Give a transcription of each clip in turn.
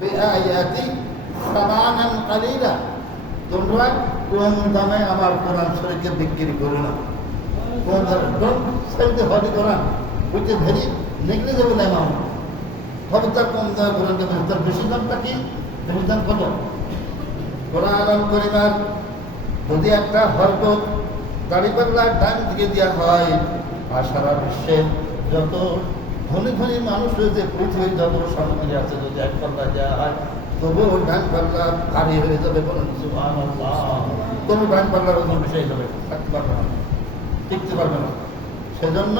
বিআয়াতি সামানান কালিলা, তোমরা কম দামে আমার কোরআন শরীফকে বিক্রি করো না। কোন দামে? Don't sell the holy Quran with a very negligible amount. খবরদার কম দামে কোরআনকে বেশি, তার বেশি দামটা কি? বেশি দাম কত? কোরআন করিমার যদি একটা হরকত দাড়িপাল্লার ডান দিকে দেওয়া হয়, আর সারা বিশ্বের যত ধনী ধনী মানুষ রয়েছে, পৃথিবীর যত সামগ্রী আছে, যদি এক পাল্লা দেওয়া হয়, তবুও ডান পাল্লা ভারী হয়ে যাবে। বলুন সুবহানাল্লাহ। তবু ডান পাল্লার ওজন বেশি হয়ে যাবে, থাকতে পারবে না, টিকতে পারবে না। সেজন্য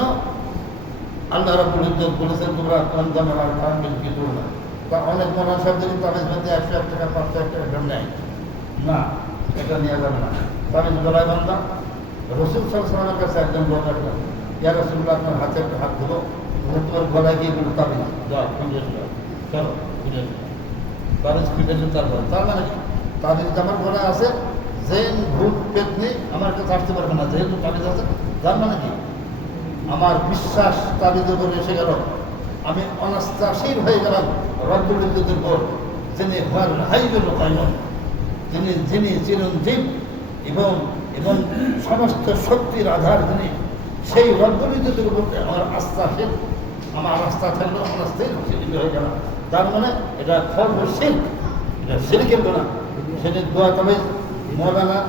আল্লাহ রাব্বুল ইজ্জত বলেছেন, তোমরা কম দামে আমার কোরআন বিক্রি করো না। বা অনেক মনে শব্দ কিন্তু তাবিজ মধ্যে 101 টাকা 501 টাকা দাম নেয় না, এটা নেওয়া যাবে না। তাবিজ গলায় বান্ধা। রসুল সাল্লাল্লাহু আলাইহি ওয়াসাল্লামের কাছে একজন লোক আসলেন, ইয়া রাসূলুল্লাহ, আপনার হাতে একটা হাত দেবো, তোমার গলায় গিয়ে বলল তাবিজ যাও, চলো খুঁজে তাবিজ খুঁজেছেন। তার মানে কি? তাবিজ আমার গলায় আছে, জেন ভূত পেতনি আমার কাছে আসতে পারবে না, যেহেতু তাবিজ আছে। তার মানে কি? আমার বিশ্বাস তাবিজের উপর এসে গেল, আমি অনাস্থাশীল হয়ে গেলাম রব্বুল ইজ্জতের উপর, যিনি হর হাইয়ুল কাইয়ুম, যিনি চিরঞ্জীব এবং এবং সমস্ত শক্তির আধার যিনি, সেই রব্বুল ইজ্জতের উপর আমার আস্থাশীল। আমার আস্থা থাকলেও অনাস্থির হয়ে গেল। তার মানে এটা খবরশীল, এটা শিরকের গোনা। সেটা দোয়া তাবিজ মৌলানা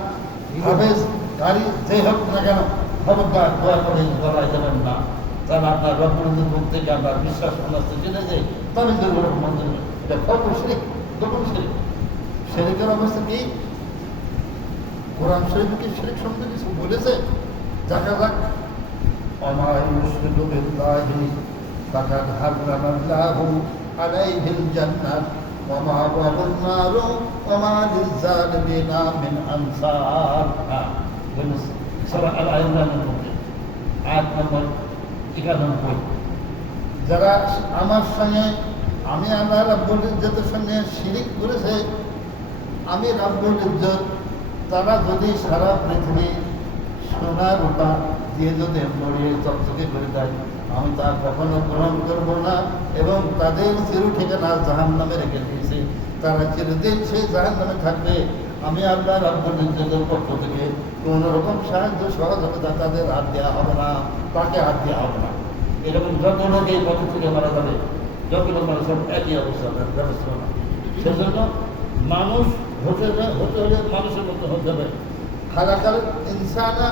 হাফেজ কারি যেই হোক না কেন, খবরদার দোয়া তাবিজ গলায় দেবেন না। তাহলে আপনার রব্বুল মুখ থেকে আপনার বিশ্বাস অনাস্থা জেনে যায়, তাবিজের উপর মন্দির, এটা খবর শিরিক, গোপন শিরিক। শিরিকের অবস্থা কি? কোরআন শরীফ কি শিরিক সম্বন্ধে কিছু বলেছে? দেখা যাক। ওমা ইউশরিকু বিল্লাহি ফাকাদ হারামাল্লাহু আলাইহিল জান্নাত ওয়া মাওয়াহুন নার ওয়া মা লিয-যালিমিনা মিন আনসার। সূরা আল-ইমরানের মধ্যে আয়াত নম্বর 91। যারা আমার সঙ্গে, আমি আল্লাহ রাব্বুল ইজ্জতের সঙ্গে শিরিক করেছে, আমি রাব্বুল ইজ্জত তারা যদি সারা পৃথিবী সোনা রূপা দিয়ে যদি নড়িয়ে চকচকে করে দেয়, আমি তা কখনো গ্রহণ করব না। এবং তাদের চির ঠিকানা জাহান্নামে রেখে দিয়েছে, তারা চিরদিন সেই জাহান্নামে থাকবে। আমি আল্লাহ রাব্বুল ইজ্জতের পক্ষ থেকে কোন রকম সাহায্য সহযোগিতা তাদের হাত দেওয়া হবে না, তাকে হাত দেওয়া হবে না। এরকম যত লোক এই পথ থেকে মারা যাবে, যত লোক মারা সব একই অবস্থা, ব্যবস্থা না। সেজন্য মানুষ হতে হলে মানুষের মতো হতে হবে। খালাকাল ইনসানা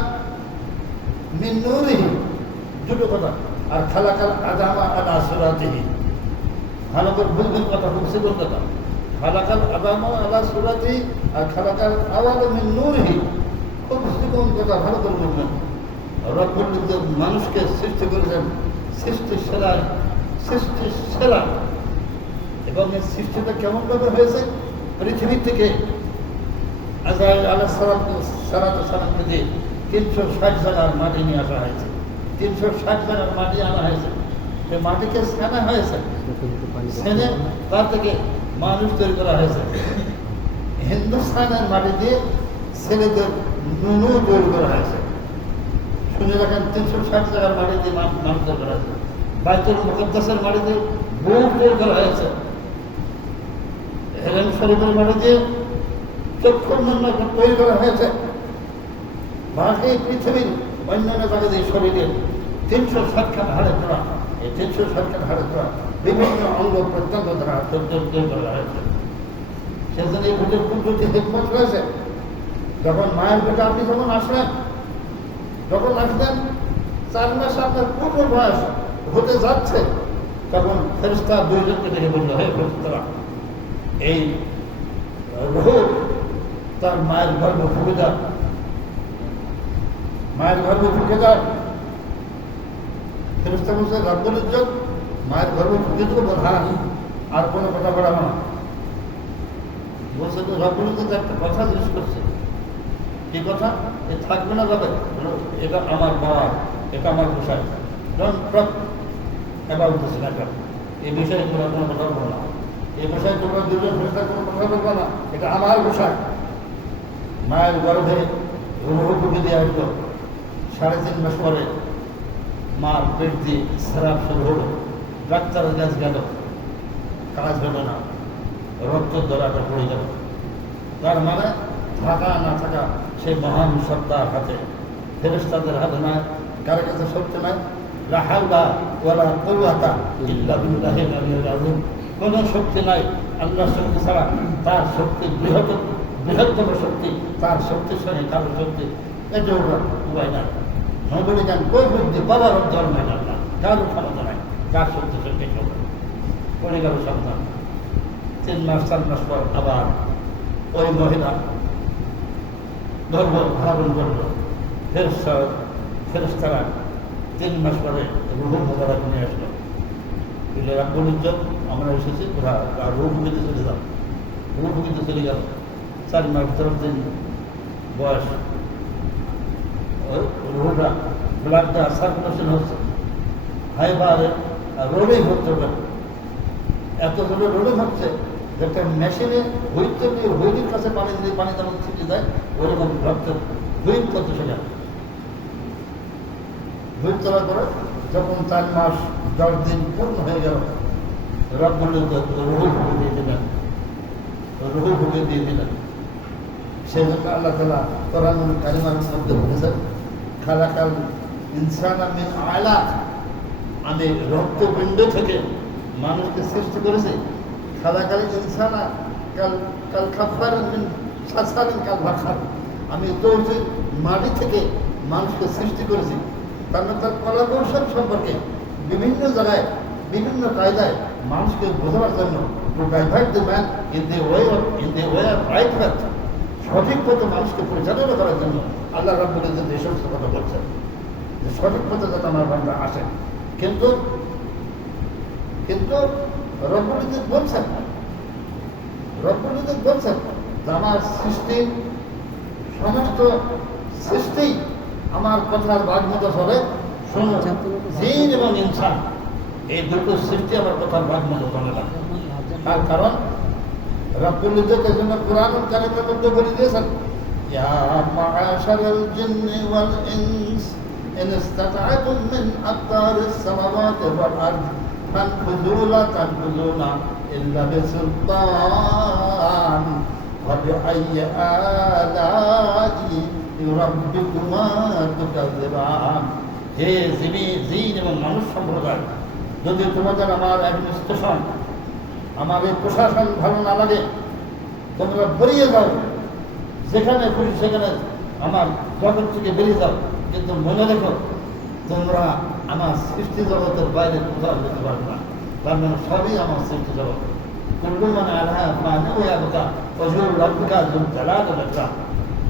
মিন নূরিহি, দুটো কথা। আর খালাকাল আদামা আলা সুরাতিহি, ভালো করে বুঝবেন কথা, খুব সিম্পল কথা। খালাকাল আদামা আলা সুরাতিহি আর খালাকাল আওয়াল মিন নূরিহি, খুব সিম্পল কথা, ভালো করে বুঝবেন। রব্বুল ইজ্জত মানুষকে সৃষ্টি করেছেন সৃষ্টির সেরা। এবং এই সৃষ্টিটা কেমনভাবে হয়েছে? পৃথিবী থেকে আজরাইল আলাইহিস সালামকে দিয়ে 360 জায়গার মাটি নিয়ে আসা হয়েছে। 360 জায়গার মাটি আনা হয়েছে। এই মাটিকে ছানা হয়েছে, ছেনে তার থেকে মানুষ তৈরি করা হয়েছে। হিন্দুস্তানের মাটি দিয়ে ছেলেদের নুনু তৈরি করা হয়েছে। শুনে রাখেন, 360 জায়গার মাটি দিয়ে মানুষ তৈরি করা হয়েছে। বাইতুল মুকদ্দাসের মাটি দিয়ে বউ তৈরি করা হয়েছে। হেলেম শরীফের মাটি দিয়ে চক্ষুর তৈরি করা হয়েছে। বাকি পৃথিবীর অন্যান্য জায়গা দিয়ে শরীরের 360 হাড়ের দ্বারা, এই 360 হাড়ের দ্বারা বিভিন্ন অঙ্গ প্রত্যঙ্গ দ্বারা তৈরি করা হয়েছে। সেজন্য এই বুঝে কুদরতি হিকমত রয়েছে। যখন মায়ের পেটে আপনি যখন আসলেন, 4 মাস আপনার পূর্ণ বয়স হতে যাচ্ছে, তখন ফেরেশতা 2 জনকে ডেকে বলল, হে ফেরেশতারা, এই রূহ তার মায়ের গর্ভ ফুঁকে দাও, মায়ের গর্ভ ফুঁকে দাও। ফেরেশতা বলছে, রব্বুল ইজ্জত মায়ের গর্ভ ফুঁকে দেবো? বল হ্যাঁ, আর কোনো কথা বাড়াবো না। বলছে তো রব্বুল ইজ্জত একটা কথা জিজ্ঞেস করছে। কি কথা? এ থাকবে না যাবে? এটা আমার বাবা, এটা আমার পোশাক, এই বিষয়ে তোমরা কোনো কথা বলবো না। এই বিষয়ে তোমরা 2 জন ফেরেশতা কোনো কথা বলবো না, এটা আমার পোশাক। মায়ের গর্ভে রূহ ফুঁকে দিয়ে আসলো। 3.5 মাস পরে মার পেট দিয়ে স্রাব শুরু হলো। ডাক্তারের কাছে গেল, কাজ হলো না। রক্ত দরাটা পড়ে গেল। তার মানে থাকা না থাকা সেই মহান সত্তার হাতে, ফেরেশতাদের হাতে নয়, কারো কাছে শক্তি নাই। লা হাওলা ওয়ালা কুওয়াতা ইল্লা বিল্লাহিল আলিয়্যিল আযীম। কোনো শক্তি নাই আল্লাহর শক্তি ছাড়া। তার শক্তি বৃহত্তম শক্তি, তার শক্তির সঙ্গে কারো শক্তি এটা উপায় নাই। নবী যান কই বুদ্ধি বাবার ধর্ম না, কারো ক্ষমতা নাই, কার শক্তির সঙ্গে চলবে। পড়ে গেল সন্তান। 3 মাস 4 মাস পর আবার ওই মহিলা ধর্ম ধারণ করল। ফেরেশতারা 3 মাস পরে রূহ মুবারক নিয়ে আসলো। বললে রাব্বুল ইজ্জত আমরা এসেছি, তোরা রূহ ভুগিতে চলে যাও। রূহ ভুগিতে চলে গেল। 4 মাস 10 দিন বয়স। রূহটা ব্লাডটা সার্কুলেশন হচ্ছে, হাইবারে রোডেই হচ্ছে। এত জোরে রোডে হচ্ছে যে একটা মেশিনে হুইলতে দিয়ে হুইলের কাছে পানি দিয়ে পানি তেমন ছিটে যায়, ওইরকম রক্তের হুইল করতে শেখা। হুইল চলার পরে যখন 4 মাস 10 দিন পূর্ণ হয়ে গেল, রব্বুল ইজ্জত রুহ ভুগিয়ে দিলেন, রুহ ভুগিয়ে দিয়ে দিলেন। সেই জন্য আল্লাহ তাআলা কোরআনুল কারীমের মধ্যে বলেছেন, খালাকাল ইনসানা মিন আলাক, আমি রক্তপিণ্ড থেকে মানুষকে সৃষ্টি করেছি। খালাকাল ইনসানা কাল খাফারিন মিন সালসালিন কাল ফাখার, আমি তৌহিদ মাটি থেকে মানুষকে সৃষ্টি করেছি। তার মানে তার কলাকৌশল সম্পর্কে বিভিন্ন জায়গায় বিভিন্ন কায়দায় মানুষকে বোঝাবার জন্য, to divert the man in the way of right path, সঠিক পথে মানুষকে পরিচালনা করার জন্য আল্লাহ রাব্বুল ইজ্জত এই সমস্ত কথা বলছেন যে সঠিক পথে যাতে আমার বান্দা আসে। কিন্তু রব্বুল ইজ্জত বলছেন যে আমার সৃষ্টি, সমস্ত সৃষ্টি আমার কথার বাদ মতো চলে। শোনো, জিন এবং ইনসান এই দুটো সৃষ্টি আমার কথার বাদ মতো চলে না। তার কারণ রব্বুল ইজ্জত এর জন্য কোরআনুল কারীমের মধ্যে বলে দিয়েছেন, ইয়া মাআশারাল জিন্নি ওয়াল ইনস ইন ইসতাতা'তুম মিন আকতারিস সামাওয়াতি ওয়াল আরদ ফানফুযু লা তানফুযুনা ইল্লা বিসুলতান ওয়া বিআইয়ি আলা'i রাব্বিকুমা তুকাযিবান। হে জিন এবং মানুষ সম্প্রদায়, যদি তোমাদের আমার অ্যাডমিনিস্ট্রেশন, আমার এই প্রশাসন ভালো না লাগে, তোমরা বেরিয়ে যাও, যেখানে খুশি সেখানে আমার জগৎ থেকে বেরিয়ে যাও। কিন্তু মনে রেখো, তোমরা আমার সৃষ্টি জগতের বাইরে কোথাও যেতে পারবে না। তার মানে সবই আমার সৃষ্টি জগৎ। কুল্লু মান আলাইহা ফান ওয়া ইয়াবকা ওয়াজহু রাব্বিকা যুল জালালি ওয়াল ইকরাম।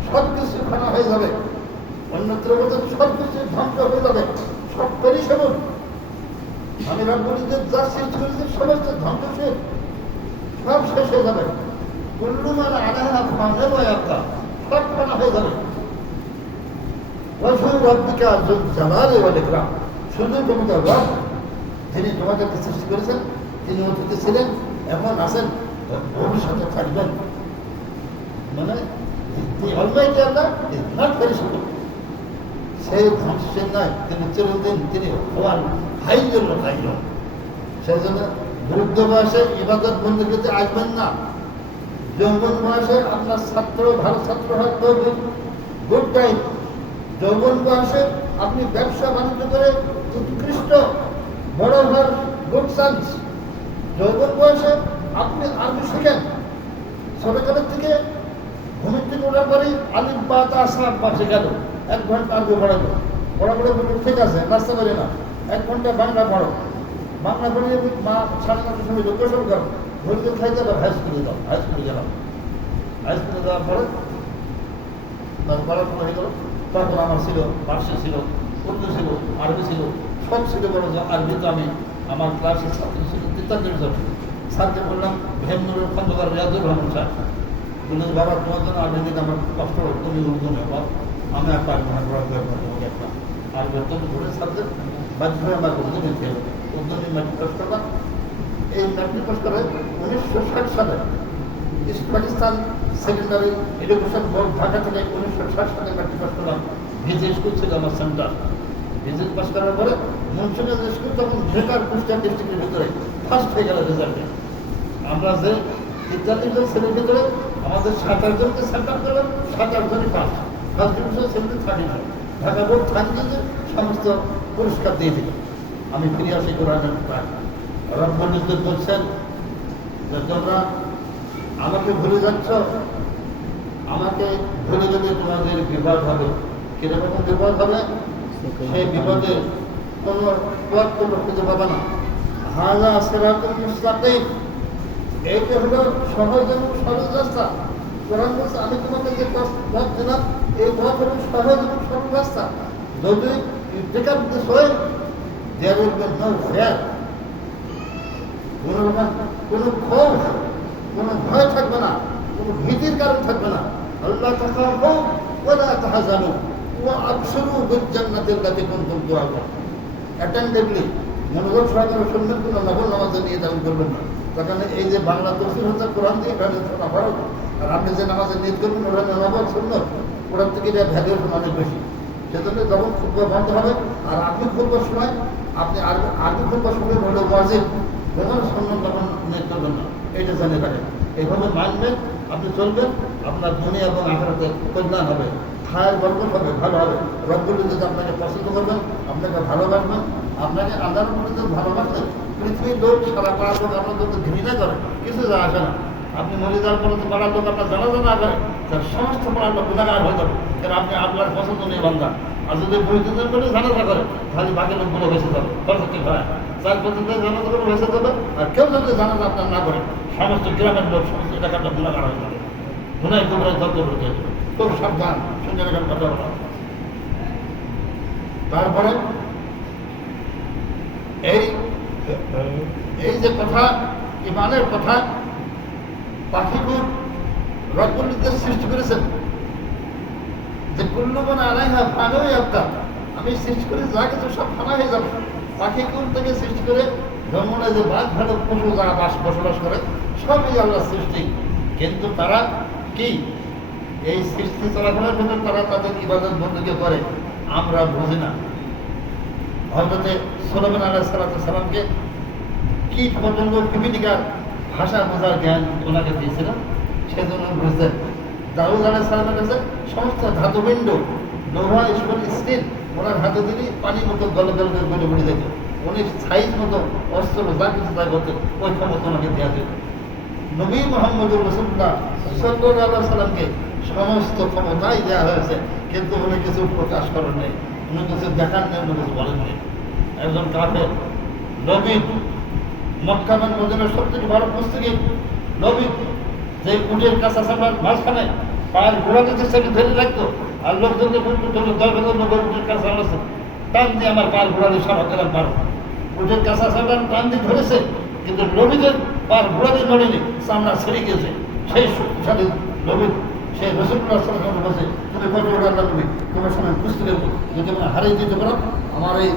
সব কিছু খানা হয়ে যাবে, অন্যত্র মতো সব কিছু ধ্বংস হয়ে যাবে, সব পরিশ্রম। আমি রব্বুল ইজ্জত যা সৃষ্টি করেছি সমস্ত ধ্বংসশীল, সব শেষ হয়ে যাবে। কুল্লু মান আলাইহা ফান ওয়া ইয়াবকা, সব খানা হয়ে যাবে। ওয়াজহু রাব্বিকা যুল জালালি ওয়াল ইকরাম, শুধু তোমাদের রব যিনি তোমাদেরকে সৃষ্টি করেছেন, তিনি অতীতে ছিলেন, এখন আছেন, ভবিষ্যতে থাকবেন। মানে Almighty Allah is not perishable, সেই ধ্বংসশীল নয়, তিনি চিরদিন, তিনি হওয়ার হাইয়ুল কাইয়ুম। সেই জন্য বৃদ্ধ বয়সে ইবাদত বন্দেগীতে আসবেন না। যৌবন বয়সে আপনার ছাত্র ভালো ছাত্র হয় তো গুড টাইম। যৌবন বয়সে আপনি ব্যবসা বাণিজ্য করে উৎকৃষ্ট বড় হওয়ার গুড চান্স। যৌবন বয়সে আপনি আরবি শিখেন, ছোটকালের থেকে ঘুমের থেকে ওঠার পরেই আলিফ বা তা সাত বা শেখাল, 1 ঘন্টা আরবি পড়াবো, পড়া ঠিক আছে, রাস্তা করে না, 1 ঘন্টা বাংলা পড়ো, বাংলা পড়ে মা 9:30টার সময় গোসল করো, ঘুরতে খাইতে দাও, হাই স্কুলে যাও, হাই স্কুলে গেলাম, হাই স্কুলে যাওয়ার পরে পড়াশোনা হয়ে গেল। তখন আমার ছিল ফার্সি ছিল, উর্দু ছিল, আরবি ছিল, সব ছিল। বড় আরবি তো আমি আমার ক্লাসের ছাত্র ছিল 43 জন। স্যারকে বললাম, ভেমনুরের খন্দকার রিয়াজুর রহমান স্যার বললেন, বাবা তোমার জন্য আরবি দিন আমার কষ্ট হবে, তুমি উর্দু নেব, আমি আর পারবো না, তোমাকে একটা আরবি অত্যন্ত ঘুরে সাবজেক্ট বাধ্য হয়ে আমার উর্দু নিতে হবে। উর্দু নিয়ে ম্যাট্রিক পাস করলাম। এই ম্যাট্রিক পাস করে 1960 সালে east Pakistan secondary education board Dhaka থেকে 1960 সালে ম্যাট্রিক পাস করলাম। ভিজে স্কুল ছিল আমার সেন্টার। ভিজে পাস করার পরে মুন্সিগঞ্জ স্কুল তখন ঢাকার কুষ্টিয়া ডিস্ট্রিক্টের ভিতরে ফার্স্ট হয়ে গেল রেজাল্টে। আমরা যে 43 জন ছেলের ভিতরে আমাদের 27 জনকে সেন্টার করবেন, 27 জনই পাস। ফার্স্ট ডিভিশন ছেলেদের 30 জন। ঢাকা বোর্ড 30 জন সমস্ত পুরস্কার দিয়ে দিল। আমি ফিরে আসি কোরআনের প্রায় রব্বুল ইজ্জত বলছেন যে তোমরা আমাকে ভুলে যাচ্ছ, আমাকে ভুলে গেলে তোমাদের বিপদ হবে। কিরকম বিপদ হবে? সেই বিপদে কোনো পথ তোমরা খুঁজে পাবে না। হাযা সিরাতুল মুস্তাকিম, এইটা হলো সহজ এবং সরল রাস্তা। কোরআন বলছে আমি তোমাকে যে পথ দিলাম এই পথ হলো সহজ এবং সরল রাস্তা। যদি you take up this way, there will be no fear. কোনো ক্ষোভ, কোনো ভয় থাকবে না, কোনো ভীতির কারণ থাকবে না। আল্লাহ তাখাফু ওয়ালা তাহজানু ওয়া আবশিরু বিল জান্নাতিল লাতী কুনতুম তুআদুন। অ্যাটেন্টিভলি মনোযোগ সহকারে শুনবেন, কোনো নফল নামাজে নিয়ে দান করবেন না। তখন এই যে বাংলা তফসির হচ্ছে কোরআন দিয়ে ভ্যালু শোনা ফরজ, আর আপনি যে নামাজে নিয়ে করবেন ওটা নফল সুন্নত, ওটার থেকে এটা ভ্যালুয়েশন অনেক বেশি। সেজন্য যখন খুতবা বন্ধ হবে আর আপনি খুতবার সময় আপনি আরবি খুতবার সময় হলো ওয়াজিব, যখন সুন্নত তখন নিয়ে করবেন না, এটা জেনে রাখেন। এইভাবে মানবেন, আপনি চলবেন, আপনার দুনিয়া এবং আখিরাতে কল্যাণ হবে, খায়ের বরকত হবে, ভালো হবে। রব্বুল ইজ্জত আপনাকে পছন্দ করবেন, আপনাকে ভালোবাসবেন, আপনাকে আল্লাহর মধ্যে ভালোবাসবেন। পৃথিবীর লোক সারা পাড়ার লোক আপনার যদি ঘৃণা করে কিছু যা আসে না। আপনি মরে যাওয়ার পরে পাড়ার লোক আপনার জানাজা না করে, তার সমস্ত পাড়ার লোক গুনাহগার হয়ে যাবে, কারণ আপনি আল্লাহর পছন্দ নিয়ে বান্দা। আর যদি বৈদ্যুতিক করে জানাজা করে তাহলে বাকি লোকগুলো ভেসে যাবে, পজিটিভ হয়। তার পর্যন্ত জানাজা করে ভেসে যাবে। আর কেউ যদি জানাজা আপনার না করে সমস্ত গ্রামের লোক সমস্ত এলাকার লোক গুনাহগার হয়ে যাবে, গুনাহ কুবরা যত হয়ে যাবে। খুব সাবধান, শুনে রাখার কথা বলা। তারপরে এই যে কথা, ইমানের কথা, পাখিগুলো রব্বুল ইজ্জত সৃষ্টি করেছেন যে কুল্লু মান আলাইহা ফান ওয়া ইয়াবকা, আমি সৃষ্টি করে যা কিছু সব ফানা হয়ে যাবে। পাখিগুলো থেকে সৃষ্টি করে জন্মনা যে বাঘ ভালুক পশু যারা বসবাস করে সবই আল্লাহর সৃষ্টি। কিন্তু তারা কি এই সৃষ্টি চলাফেরার ভিতরে তারা তাদের ইবাদত বন্দী করে, আমরা বুঝি না। হযরতে সুলাইমান আলাইহিস সালামকে কীট পতঙ্গ পিপিলিকার ভাষা বোঝার জ্ঞান ওনাকে দিয়েছিলেন, সেজন্য বুঝতেন। দাউদ আলাইহিস সালামের কাছে সমস্ত ধাতুবিন্দ, লোহা, ইস্পাত, স্টিল ওনার হাতে দিলে পানির মতো গলে গলে গলে গলে যেত। উনি সাইজ মতো অস্ত্র যা কিছু তাই করতেন, ওই ক্ষমতা ওনাকে দেওয়া যেত। নবী মুহাম্মদুর রাসূলুল্লাহ সাল্লাল্লাহু আলাইহি সাল্লামকে সমস্ত ক্ষমতাই দেওয়া হয়েছে, কিন্তু উনি কিছু প্রকাশ করেন নেই, উনি কিছু দেখান নেই, উনি কিছু বলেন নেই। একজন কাফের নবী, মক্কা এবং মদিনার সব থেকে বড় পুস্তকে নবী যে উটের কাছা সামলার মাঝখানে পায়ের ঘোড়াতে চেষ্টাকে ধরে রাখতো, আর লোকজনকে উটের কাছা সামলাচ্ছে, টান দিয়ে আমার পায়ের ঘোড়াতে সারা গেলাম পারো। উটের কাছা সামলার টান দিয়ে ধরেছে, কিন্তু নবীদের পায়ের ঘোড়াতে নড়েনি, চামড়া ছেড়ে গিয়েছে। সেই শক্তিশালী নবী, সেই রাসূলুল্লাহ সাল্লাল্লাহু আলাইহি ওয়াসাল্লাম বলছে, তুমি কত বড় আল্লাহ নবী, তোমার সময় পুস্তকের যদি আমরা হারিয়ে দিতে পারো, আমার এই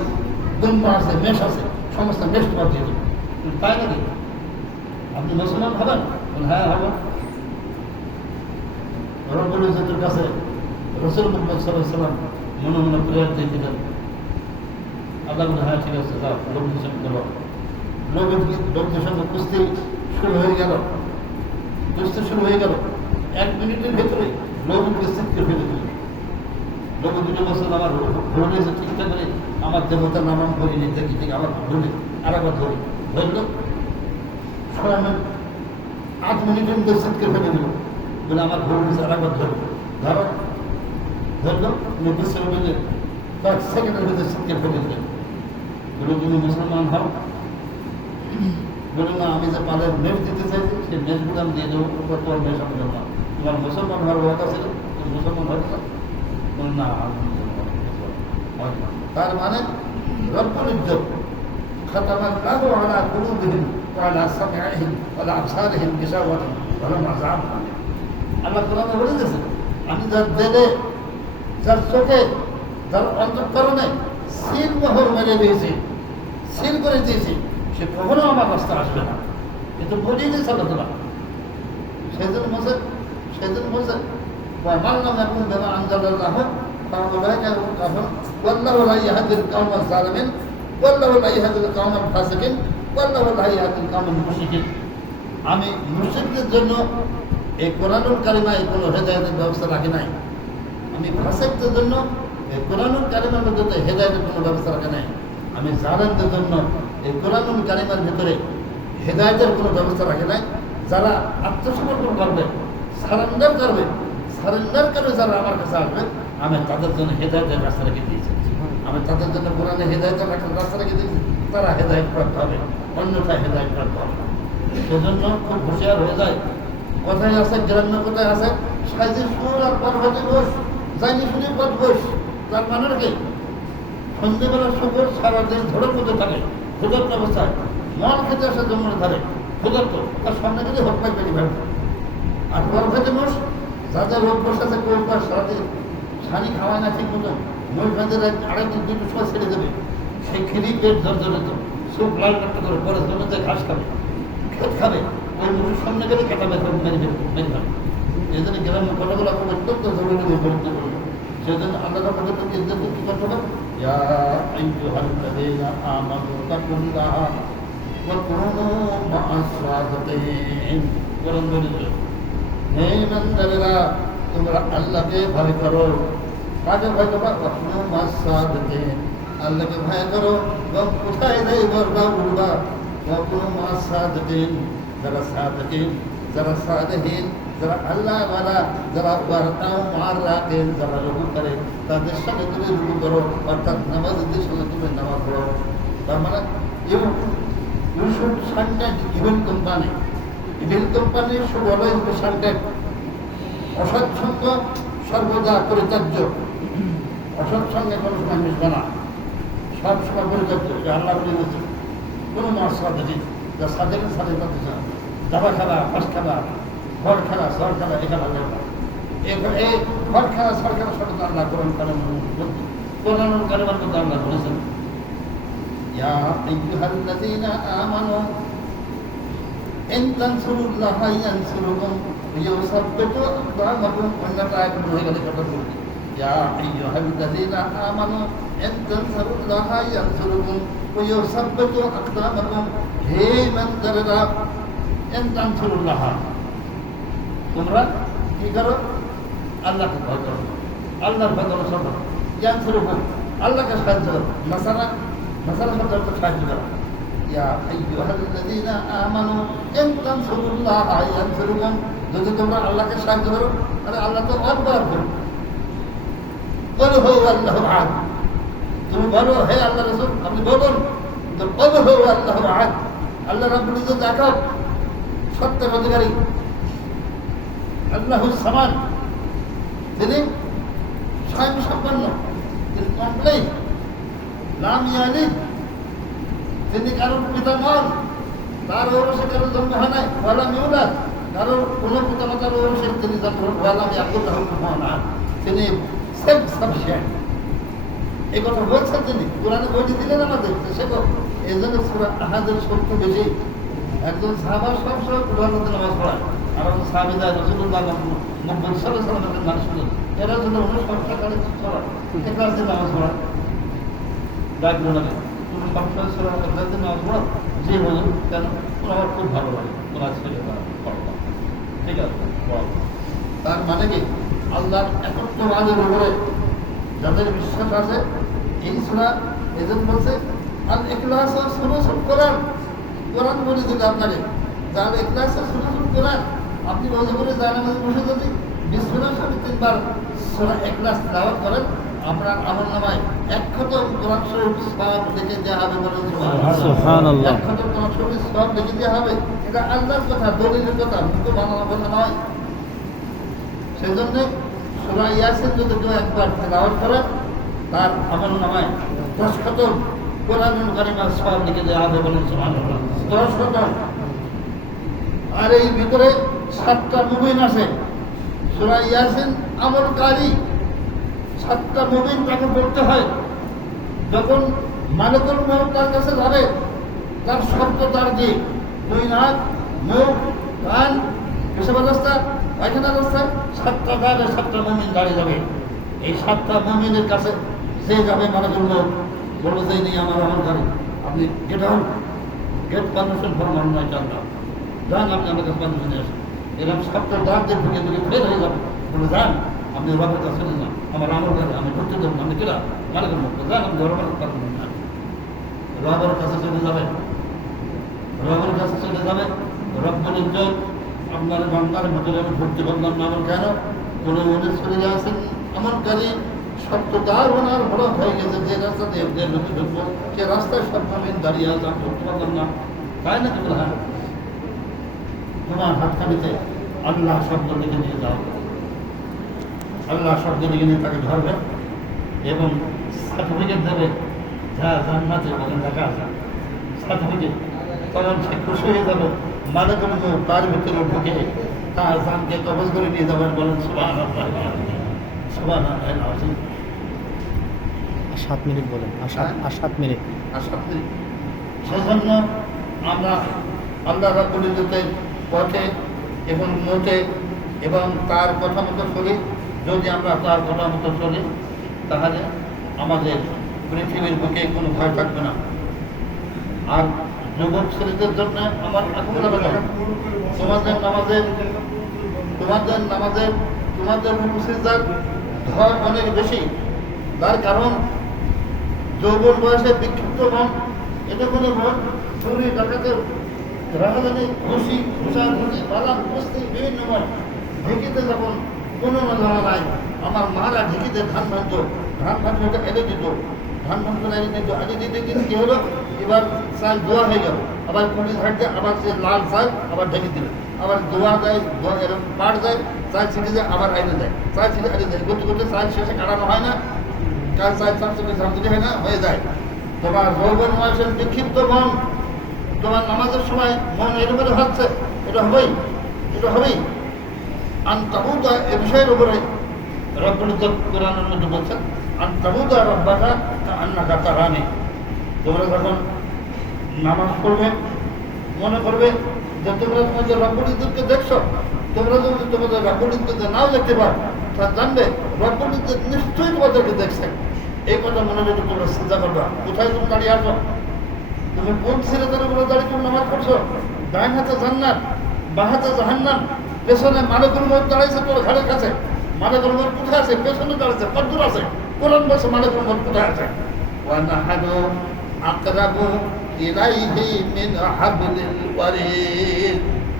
দুম্বা আছে, মেষ আছে, সমস্ত মেষ তোমার দিয়ে দেবো। তাই নাকি? আপনি মুসলমান হবেন? হ্যাঁ হব। রব্বুল ইজ্জতের কাছে রাসূল মুহাম্মদ সাল্লাল্লাহু আলাইহি ওয়াসাল্লাম মনে মনে প্রেয়ার দিয়ে দিলেন। আল্লাহ বলে, হ্যাঁ ঠিক আছে, যাও লোকদের সঙ্গে করো। লোকদের সঙ্গে কুস্তি শুরু হয়ে গেল, কুস্তি শুরু হয়ে গেল। 1 মিনিটের ভেতরে লোককে চিৎকার ফেলে দিল। লোক দুটো বছর আমার ধরে এসে ঠিকঠাক করে আমার দেবতার নাম করিনি, দেখি দেখি আবার ধরি, আর একবার ধরি, ধরলো 8 মিনিটের মধ্যে চিৎকার ফেলে দিল, বলে আমার ঘুরে নিয়েছে, আর একবার ধরো, ধরলো বিশ্বের মধ্যে কয়েক সেকেন্ডের মধ্যে চিৎকার ফেলে দিলেন। বলে তুমি মুসলমান হও? বলে না, আমি যে পালের মেষ দিতে চাইছি সেই মেষগুলো আমি দিয়ে দেবো, তোমার মেষ আমি দেবো না। তোমার মুসলমান হওয়ার কথা ছিল, তুমি মুসলমান হয়ে না? বলে না, তার মানে রব্বুল ইজ্জত খাতামাল্লাহু আলা কুলুবিহিম ওয়া আলা সামঈহিম ওয়া আলা আবসারিহিম গিশাওয়াতুন ওয়া লাহুম আযাবুন আলীম। আল্লাহ কোরআনে বলে দিয়েছেন, আমি যার দেলে, যার চোখে, যার অন্তঃকরণে সিল মোহর মেরে দিয়েছি, সিল করে দিয়েছি, সে কখনো আমার রাস্তা আসবে না। কিন্তু বলিয়ে দিয়েছে আল্লাহ তাআলা। সেজন্য বলছেন ومن لم يكن بما أنزل الله فأولئك هم الكافرون والله لا يهدي القوم الظالمين والله لا يهدي القوم الفاسقين والله لا يهدي القوم المشركين। আমি মুসলিমদের জন্য এই কোরআনুল কারিমায় কোনো হেদায়েতের ব্যবস্থা রাখি নাই। আমি ফাসিকদের জন্য এই কোরআনুল কারিমার মধ্যে হেদায়েতের কোনো ব্যবস্থা রাখি নাই। আমি জালেমদের জন্য এই কোরআনুল কারিমার ভিতরে হেদায়েতের কোনো ব্যবস্থা রাখি নাই। যারা আত্মসমর্পণ করবে, সারেন্ডার করে যারা আমার কাছে আসবে, আমি তাদের জন্য হেদায়েতের রাস্তা রেখে দিয়েছি। আমি তাদের জন্য কোরআনে হেদায়েতের রাস্তা রেখে দিয়েছি। তারা হেদায়েত প্রাপ্ত হবে, অন্যথায় হেদায়েত প্রাপ্ত হবে। সেজন্য খুব হুঁশিয়ার হয়ে যায়। কোথায় আছে, গ্রাম্য কোথায় আছে, সাইজে সুর আর পর্বতে বস, যাইনি শুনে পথ বস। তার মানে কি, সন্ধ্যেবেলা শুকর সারাদিন ধরে মধ্যে থাকে, ক্ষুধার্ত অবস্থায় মল খেতে আসে জন্মের ধারে, ক্ষুধার্ত, তার সামনে যদি হোক পাই পেরি ভাবছে। আর পর্বতে বস, যাদের রোগ বসাতে কেউ তার সারাদিন ছানি খাওয়ায় না ঠিক মতো, মই বেঁধে আড়াই দিন দুটো সময় ছেড়ে দেবে, সেই খেলেই পেট জর্জরিত, চোখ লাল কাটতে করে পরে জমিতে ঘাস খাবে, খেত খাবে, ওই মুখের সামনে গেলে কেটা মেরে ফেলবে। এই জন্য গ্রামের কথাগুলো খুব অত্যন্ত জরুরি গুরুত্বপূর্ণ। সেই জন্য আল্লাহ আমাদের ইজ্জত কি করতে হবে, ইয়া আইয়ুহাল্লাযীনা আমানু তাকুল্লাহা ওয়া কুনু মা'আস সাদিকিন। কোরআন বলেছে, হে ইমানদারেরা, তোমরা আল্লাহকে ভয় করো। কাকে ভয় করবা? ওয়া কুনু মা'আস সাদিকিন। আল্লাহকে ভয় করো এবং কোথায় যাইবা উড়বা। ওয়া কুনু মা'আস সাদিকিন, যারা সাদিকিন, যারা সালেহীন, যারা আল্লাহওয়ালা, যারা ওয়ারতাও মার রাখেন, যারা রুকু করে, তাদের সঙ্গে তুমি রুকু করো, অর্থাৎ নামাজীদের সঙ্গে তুমি নামাজ পড়ো। তার মানে you should contact even company. Even company should always be contact. অসৎ সঙ্গ সর্বদা পরিত্যাজ্য। অসৎ সঙ্গে কোনো সময় মিশবে না, সবসময় পরিত্যাজ্য। আল্লাহ বলেছে কোনো মাস সাথে যা সাথের সাথে করতে দাবা খেলা, ফাঁস খেলা, ঘর খেলা, সর খেলা, এ খেলা যাবে না। এই ঘর খেলা, সর খেলা সব তো আল্লাহ কোরআন কারিমার মধ্যে আল্লাহ বলেছেন, ইয়া আইয়ুহাল্লাযীনা আমানু ইন তানসুরুল্লাহা ইয়ানসুরকুম ওয়া ইউসাব্বিতু আকদামাকুম। অন্যটা এখন হয়ে গেলে কথা বলছি, ইয়া আইয়ুহাল্লাযীনা আমানু ইন তানসুরুল্লাহা ইয়ানসুরকুম ওয়া ইউসাব্বিতু আকদামাকুম। হে ইমানদারেরা, ইন তানসুরুল্লাহা, তোমরা কি করো? আল্লাহকে ভয় করো, আল্লাহর ভয় করো। সব ইয়ানসুরকুম, আল্লাহকে সাহায্য করো। নাসারা শব্দ অর্থ সাহায্য করো। ইয়া আইয়ুহাল্লাযীনা আমানু ইন তানসুরুল্লাহা ইয়ানসুরকুম। যদি তোমরা আল্লাহকে সাহায্য করো, তাহলে আল্লাহ তো অদ্ভুত করো। বলো হো আল্লাহু আহাদ, তুমি বলো হে আল্লাহ রাসূল, আপনি বলুন বলো হো আল্লাহু আহাদ। আল্লাহ রাব্বুল ইজ্জত দেখো সত্যের অধিকারী, আল্লাহুস সামাদ, তিনি স্বয়ং সম্পন্ন, তিনি কমপ্লিট, নাম ইয়ালিদ, তিনি কারোর পিতা নন, তার ঔরসে কারোর জন্ম হয় নাই, ওয়ালাম ইউলাদ, কারোর কোনো পিতামাতার ঔরসে তিনি জন্ম, ওয়ালাম ইয়াকুল লাহু কুফুওয়ান আহাদ, তিনি সেলফ সাফিসিয়েন্ট। এই কথা বলছেন তিনি, কোরআনে বইটি দিলেন আমাদের শেখো। এই জন্য সূরা আহাদের শক্তি বেশি। একজন সাহাবা সবসময় কোরআন নামাজ পড়ায়, আর একজন সাহাবীরা রাসূলুল্লাহ মুহাম্মদ সাল্লাল্লাহু আলাইহি ওয়াসাল্লামের মানুষ ছিলেন, এরা জন্য অনুসরণ করে চলা একলাস দিয়ে নামাজ পড়া ডাকলো না, তুমি সবসময় সূরা একলাস দিয়ে নামাজ পড়ো। যে বলুন কেন, আমার খুব ভালো লাগে কোরআন শরীফ পড়া। ঠিক আছে, তার মানে কি, আল্লাহর একত্ববাদের উপরে যাদের বিশ্বাস আছে, এই সূরা এজন্য বলছে আল ইখলাস ও সুনুসুল কোরআন। কোরআন বলে দিল আপনাকে, যার ইখলাস ও সুনুসুল কোরআন, আপনি রোজা করে জানামাজে বসে যদি বিসমিল্লাহ শরীফ 3 বার সূরা ইখলাস তেলাওয়াত করেন, আপনার আমলনামায় 1 খতম কোরআন শরীফ সওয়াব লিখে দেওয়া হবে। বলেন সুবহানাল্লাহ। 1 খতম কোরআন শরীফ সওয়াব লিখে দেওয়া হবে। এটা আল্লাহর কথা, দলিলের কথা, মুখে বানানো কথা নয়। সেজন্য সূরা ইয়াসিন যদি কেউ একবার তেলাওয়াত করে, তার আমলনামায় 10 খতম কোরআনুল কারীমের সওয়াব লিখে দেওয়া হবে। বলেন সুবহানাল্লাহ। 10 খতম। আর এই ভিতরে 7টা মুমিন আছে। সূরা ইয়াসিন আমলকারী 7টা মুমিন তাকে পড়তে হয়। যখন মালিকুল মউত তার কাছে যাবে, তার শব্দ তার যে 2 নাক, মুখ, কান, পেশাব অবস্থা, পায়খানা অবস্থা, 7টা জায়গায় 7টা মুমিন দাঁড়িয়ে যাবে। এই 7টা মুমিনের কাছে সে যাবে, মালিকুল মউত বলবে যে নেই আমার আমলকারী, আপনি get out, gate permission for নয় চান্দা। যান আপনি আমার কাছে পানি নিয়ে আসেন। এরকম সপ্তাহ ডাক দিয়ে ঢুকে ঢুকে ফের হয়ে যাবে, বলে যান আপনি রবের কাছে চলে যান, আমার আমল কাছে আমি ঢুকতে দেবো না, আমি কিরা মালিকের মুখ যান আপনি রবের কাছে পানি নিয়ে আসেন। রবের কাছে চলে যাবে, রবের কাছে চলে যাবে। রব্বুল ইজ্জত আপনার বান্দার ভিতরে আমি ঢুকতে পারলাম না, আমার কেন কোনো মনে চলে যাচ্ছেন এমনকারী সত্যতার ওনার বড় হয়ে গেছে, যে রাস্তা দিয়ে ঢুকে ঢুকবো সে রাস্তায় সব আমি দাঁড়িয়ে আছে, আমি ঢুকতে পারলাম না। তাই না কি বলে? হ্যাঁ, তোমার হাতখানিতে আল্লাহ শব্দ লিখে নিয়ে যাও, আল্লাহ শব্দ লিখে নিয়ে তাকে ধরবে এবং সার্টিফিকেট দেবে, যা জান্নাতে ওখানে লেখা আছে সার্টিফিকেট। তখন সে খুশি হয়ে যাবে, মানে কোনো তার ভিতরে ঢুকে তার জানকে কবজ করে নিয়ে যাবেন। বলেন সুবহানাল্লাহ, সুবহানাল্লাহ। 7 মিনিট বলেন, আর 7 মিনিট। সেজন্য আমরা আল্লাহ রাব্বুল ইজ্জতের পথে এবং মোটে এবং তার কথা মতো চলি। যদি আমরা তার কথা মতো চলি তাহলে আমাদের পৃথিবীর বুকে কোনো ভয় থাকবে না। আর যুবক ছেলেদের জন্য আমার এখন তোমাদের মুসিদার ধর অনেক বেশি। তার কারণ যৌবন বয়সে বিক্ষিপ্ত মন, এটা কোনো মন চুরি ডাকাতের রাহাজানি ঘুষি ঘুষাঘুষি বাদাম কুস্তি বিভিন্ন মন। ঢেকিতে যখন কোনো মজা নাই, আমার মারা ঢেকিতে ধান ভাঙত, ধান ভাঙতে এনে দিত, ধান ভাঙতে এনে দিত, আগে দিতে কিন্তু কি হলো, এবার চাল দোয়া হয়ে গেল, আবার কুড়ি ঝাড়তে আবার সে লাল চাল আবার ঢেকে দিল, আবার দোয়া যায়, এরকম পাট যায়, চাল ছিটে যায়, আবার আইনে যায়, চাল ছিটে আইনে যায়, করতে করতে চাল শেষে কাটানো হয় না, কাল চাল চামচকে ঝামচকে হয় না, হয়ে যায়। তোমার যৌবন বয়সের বিক্ষিপ্ত মন, তোমার নামাজের সময় মন এরকম হচ্ছে, এটা হবেই, এটা হবেই। আনতাবুদা এ বিষয়ের উপরে রব্বুল ইজ্জত কোরআনের মধ্যে বলছেন, আনতাবুদা রব্বাকা কাআন্নাকা তারানি। তোমরা যখন নামাজ পড়বে মনে করবে যে তোমরা তোমাদের রব্বুল ইজ্জতকে দেখছো। তোমরা যদি তোমাদের রব্বুল ইজ্জতকে নাও দেখতে পাও, তা জানবে রব্বুল ইজ্জত নিশ্চয়ই তোমাদেরকে দেখছেন। এই কথা মনে রেখে তোমরা চিন্তা করবা, কোথায় তুমি দাঁড়িয়ে আসো, তুমি কোন সিরাতের উপরে দাঁড়িয়ে তুমি নামাজ পড়ছো। ডাইন হাতে জান্নাত, বাঁ হাতে জাহান্নাম, পেছনে মালিকুল মউত দাঁড়াইছে তোর ঘরের কাছে। মালিকুল মউত কোথায় আছে? পেছনে দাঁড়াচ্ছে, কদ্দুর আছে। কোরআন বলছে মালিকুল মউত কোথায় আছে। ওয়া নাহানু আকরাবু ইলাইহি মিন হাবলিল ওয়ারিদ।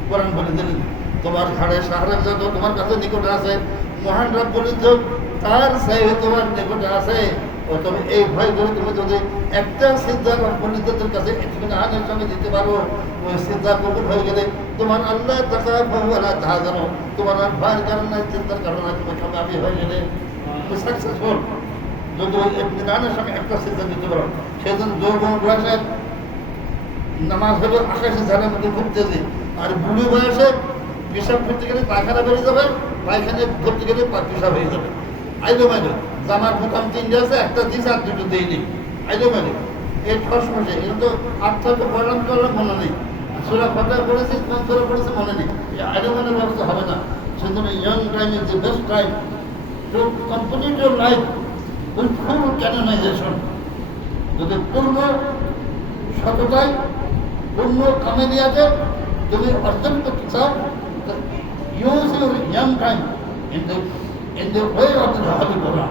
কোরআন বলে দিলেন তোমার ঘাড়ে শাহরের যত তোমার কাছে নিকটে আছে, মহান রব্বুল ইজ্জত তার সেই তোমার নিকটে আছে। ও তবে এই ভয় করে তুমি যদি একটা সিদ্ধা রব্বুল ইজ্জতের কাছে ইতমিনানের সঙ্গে দিতে পারো, ওই সিদ্ধা কবুল হয়ে গেলে তোমার আল্লাহ তাআলা তাহা জানো, তোমার আর ভয়ের কারণ নাই, চিন্তার কারণ নাই, তুমি কামিয়াবি হয়ে গেলে তুমি সাকসেসফুল। যদি ওই ইতমিনানের সঙ্গে একটা সিদ্ধা দিতে পারো। সেজন্য যৌবন বয়সে নামাজ হলো আকাশে ঝাড়ের মধ্যে ঘুরতেছে, আর বুড়ি বয়সে পেশাব করতে গেলে পায়খানা বেরিয়ে যাবে, পায়খানা ধরতে গেলে পেশাব হয়ে যাবে। আইলো মাইলো জামার বোতাম 3টে আছে, একটা দিছে আর 2টো দেয়নি। আইলো মাইলো এই ঠস মশে, এটা তো আর্থার তো পড়লাম করলাম মনে নেই, সুরা ফাতিহা পড়েছি, কোন সুরা পড়েছে মনে নেই। আইলো মাইলো ব্যবস্থা হবে না। সেজন্য young time is the best time to complete your life with full canonisation. যদি পূর্ণ সততায় পূর্ণ কামেলিয়াতে যদি অর্জন করতে চাও, use your young time in the way of the Holy Quran.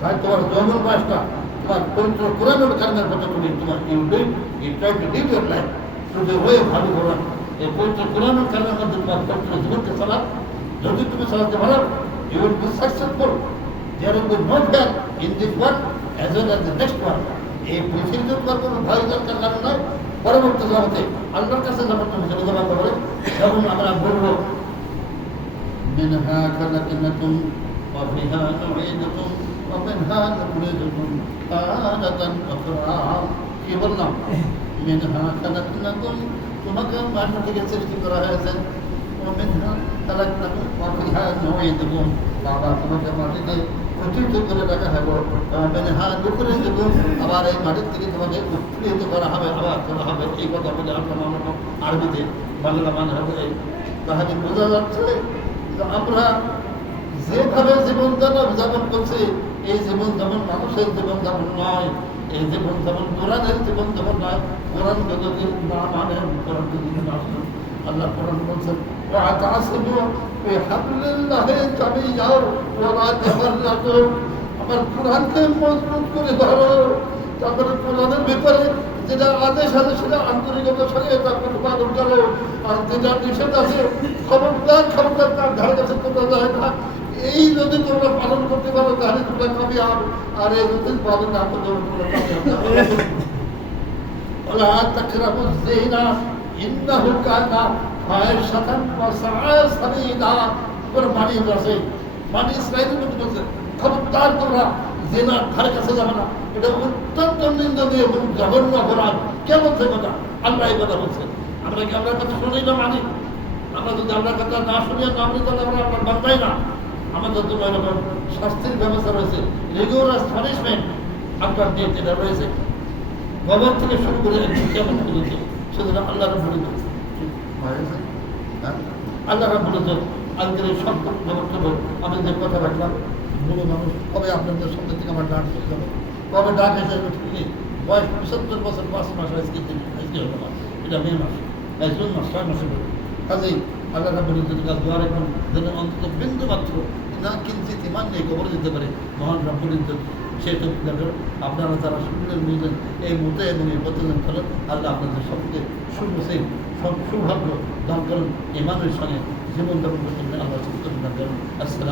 তাই তোমার যৌবন বয়সটা তোমার পবিত্র কোরআনের কারণের কথা তুমি তোমার you try to live your life through the way of Holy Quran. এই পবিত্র কোরআনের কারণের মধ্যে তোমার পবিত্র জীবনকে চালাও। যদি তুমি চালাতে পারো, you will be successful. There will be no fear in this one as well as the next one. এই পৃথিবীর উপর কোনো ভয় দরকার কারণ নয়। পরবর্তী জগতে আল্লাহর কাছে যখন তুমি চলে যাওয়া পারবে, তখন আমরা বলবো منها خلقناكم وفيها نعيدكم ومنها نخرجكم تارة أخرى। কি বললাম? منها خلقناكم, তোমাকে মাটি থেকে সৃষ্টি করা হয়েছে, ومنها خلقناكم وفيها نعيدكم, বাবা তোমাকে মাটিতে প্রতিষ্ঠিত করে রাখা হবে, ومنها نخرجكم, আবার এই মাটির থেকে তোমাকে উৎপীড়িত করা হবে, আবার করা হবে। এই কথা বলে আমরা আরবিতে বাংলা মানে হবে। তাহলে বোঝা যাচ্ছে আমরা যেভাবে জীবন যাপন করছি, এই জীবন যেমন মানুষের জীবন যাপন নয়, এই জীবন যেমন কোরআনের জীবন যাপন নয়। কোরআন যদি না মানে, কোরআন যদি না আল্লাহ কোরআন বলছেন ওয়াতাসিমু বিহাবলিল্লাহি জামিআ ওয়া লা তাফাররাকু। আমার কোরআনকে মজবুত করে ধরো, তারপরে কোরআনের ব্যাপারে যেটা আদেশ আছে সেটা আন্তরিকতার সঙ্গে তারপরে পালন করো, আর যেটা নিষেধ আছে খবরদার তার ধারে কাছে তোমরা যায় না। এই যদি তোমরা পালন করতে পারো তাহলে তোমরা কবি আর এই যদি পালন না করতে পারো তোমরা কবি ওলা তাকরাবু যিনা ইন্নাহু কানা ফাহিশাতান ওয়া সাআ সাবিলা। কোরআনে আছে মানে ইসরায়েলের মধ্যে বলছে খবরদার তোমরা জিনার ধারে কাছে যাবে না, এটা অত্যন্ত নিন্দনীয় এবং জঘন্য অপরাধ। কেমন থেকে কথা আল্লাহ এই কথা বলছেন। আমরা কি আল্লাহর কথা শুনি না মানি? আমরা যদি আল্লাহর কথা না শুনি না মানি তাহলে আমরা আপনার বান্দাই না। আমাদের জন্য এরকম শাস্তির ব্যবস্থা রয়েছে, রিগোরাস পানিশমেন্ট আপনার দিয়ে যেটা রয়েছে গভর্ন থেকে শুরু করে কেমন পর্যন্ত, সেজন্য আল্লাহ রাব্বুল ইজ্জত আল্লাহ রাব্বুল ইজ্জত আজকের এই সব বক্তব্য আমি যে কথা রাখলাম, বলে মানুষ কবে আপনাদের সামনে থেকে আমার ডাক হয়ে যাবে, কবে ডাক এসে ঠিক বয়স ৭৫ বছর 5 মাস আজকে হলো না, এটা মে মাস, জুন মাস 6 মাসে বলে। কাজেই আল্লাহ রাব্বুল ইজ্জতের কাছে দোয়া রাখবেন যেন অন্তত বিন্দু মাত্র না কিঞ্চিত ইমান নিয়ে কবর যেতে পারে মহান রাব্বুল ইজ্জত সেই তো আপনারা যারা শুনলেন বুঝলেন এই মুহূর্তে এবং এই বদলেন করেন। আল্লাহ আপনাদের সবকে সুনসিব সব সৌভাগ্য দান করেন, ইমানের সঙ্গে জীবনযাপন করতে আল্লাহ দান করেন। আসসালাম।